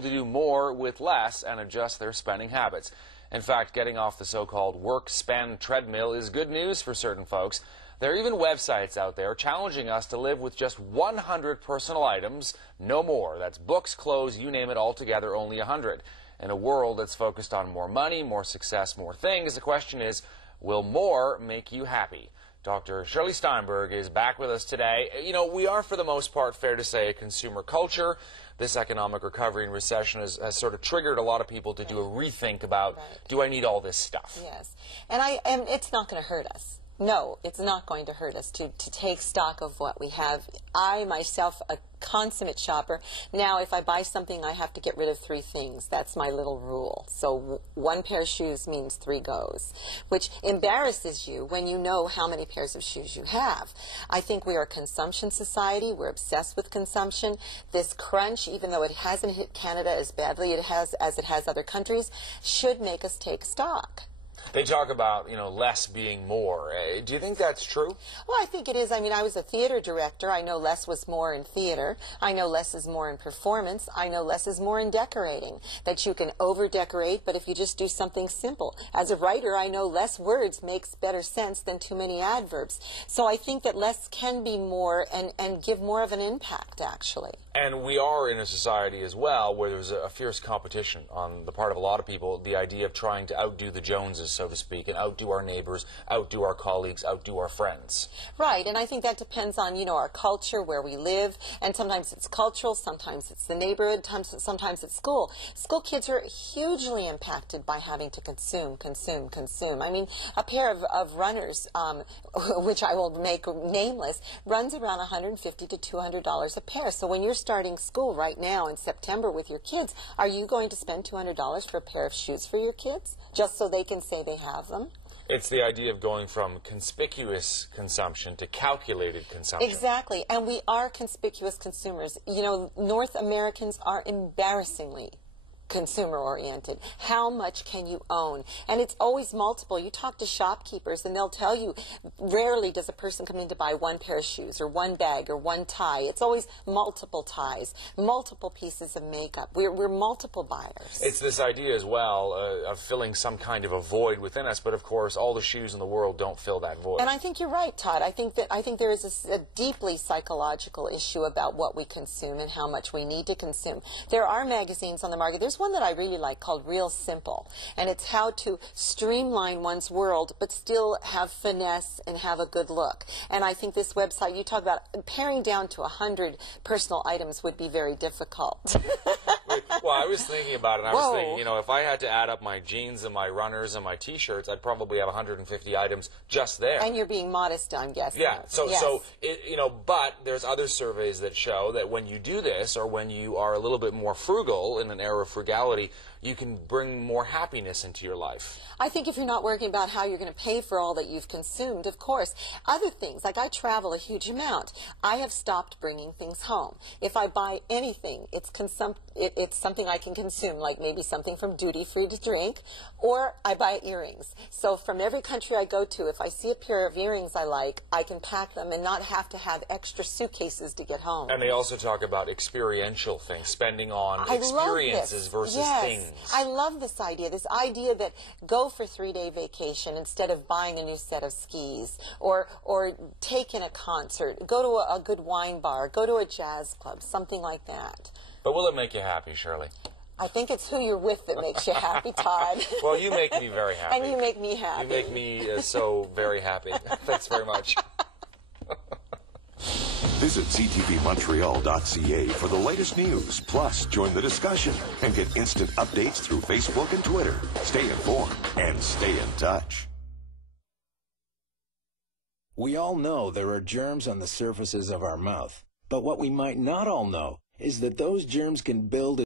to do more with less and adjust their spending habits. In fact, getting off the so-called work-spend treadmill is good news for certain folks. There are even websites out there challenging us to live with just 100 personal items, no more. That's books, clothes, you name it, altogether only 100. In a world that's focused on more money, more success, more things, the question is, will more make you happy? Dr. Shirley Steinberg is back with us today. You know, we are, for the most part, fair to say, a consumer culture. This economic recovery and recession has sort of triggered a lot of people to do a rethink about, do I need all this stuff? Yes, and it's not going to hurt us. No, it's not going to hurt us to take stock of what we have. I, myself, a consummate shopper. Now, if I buy something, I have to get rid of 3 things. That's my little rule. So 1 pair of shoes means 3 goes, which embarrasses you when you know how many pairs of shoes you have. I think we are a consumption society. We're obsessed with consumption. This crunch, even though it hasn't hit Canada as badly as it has other countries, should make us take stock. They talk about, you know, less being more. Do you think that's true? Well, I think it is. I mean, I was a theater director. I know less was more in theater. I know less is more in performance. I know less is more in decorating. That you can over-decorate, but if you just do something simple. As a writer, I know less words makes better sense than too many adverbs. So I think that less can be more and give more of an impact, actually. And we are in a society as well where there's a fierce competition on the part of a lot of people, the idea of trying to outdo the Joneses, so to speak, and outdo our neighbors, outdo our colleagues, outdo our friends. Right, and I think that depends on, you know, our culture, where we live, and sometimes it's cultural, sometimes it's the neighborhood, sometimes it's school. School kids are hugely impacted by having to consume. I mean, a pair of runners, which I will make nameless, runs around $150 to $200 a pair. So when you're starting school right now in September with your kids, are you going to spend $200 for a pair of shoes for your kids just so they can say they have them? It's the idea of going from conspicuous consumption to calculated consumption. Exactly, and we are conspicuous consumers. You know, North Americans are embarrassingly consumer-oriented. How much can you own? And it's always multiple. You talk to shopkeepers and they'll tell you, rarely does a person come in to buy 1 pair of shoes or 1 bag or 1 tie. It's always multiple ties, multiple pieces of makeup. We're multiple buyers. It's this idea as well of filling some kind of a void within us, but of course all the shoes in the world don't fill that void. And I think you're right, Todd. I think there is a deeply psychological issue about what we consume and how much we need to consume. There are magazines on the market. There's one that I really like called Real Simple, and it's how to streamline one's world but still have finesse and have a good look. And I think this website, you talk about paring down to 100 personal items would be very difficult. Well, I was thinking about it, and I was thinking, you know, if I had to add up my jeans and my runners and my T-shirts, I'd probably have 150 items just there. And you're being modest, I'm guessing. Yeah, so, yes. You know, but there's other surveys that show that when you do this, or when you are a little bit more frugal in an era of frugality, you can bring more happiness into your life. I think if you're not worrying about how you're going to pay for all that you've consumed, of course. Other things, like I travel a huge amount. I have stopped bringing things home. If I buy anything, it's something I can consume, like maybe something from duty-free to drink, or I buy earrings. So from every country I go to, if I see a pair of earrings I like, I can pack them and not have to have extra suitcases to get home. And they also talk about experiential things, spending on experiences versus things. I love this idea that go for a 3-day vacation instead of buying a new set of skis, or take in a concert, go to a good wine bar, go to a jazz club, something like that. But will it make you happy, Shirley? I think it's who you're with that makes you happy, Todd. Well, you make me very happy. And you make me happy. You make me so very happy. Thanks very much. Visit ctvmontreal.ca for the latest news. Plus, join the discussion and get instant updates through Facebook and Twitter. Stay informed and stay in touch. We all know there are germs on the surfaces of our mouth. But what we might not all know is that those germs can build